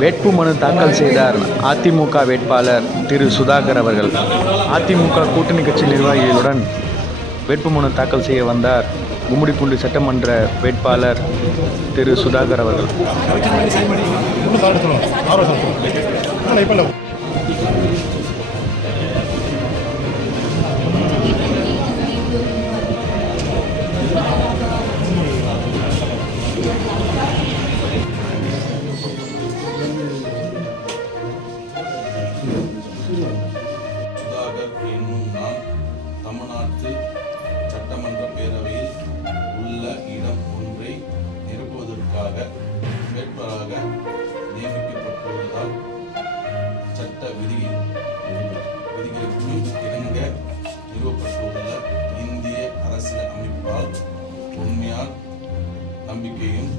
வேட்புமனு தாக்கல் செய்தார் அதிமுக வேட்பாளர் திரு சுதாகர் அவர்கள். அதிமுக கூட்டணி கட்சி நிர்வாகிகளுடன் வேட்புமனு தாக்கல் செய்ய வந்தார் கும்மிடிப்பூண்டி சட்டமன்ற வேட்பாளர் திரு சுதாகர் அவர்கள். சுதாகர் என்னும் நான் தமிழ்நாட்டு சட்டமன்ற பேரவையில் உள்ள இடம் ஒன்றை நிரப்புவதற்காக வேட்பாளராக நியமிக்கப்பட்டுள்ளதால் சட்ட விதிகளுக்கு இணங்க நிறுவப்பட்டுள்ள இந்திய அரசியல் அமைப்பால் உண்மையால் நம்பிக்கையும்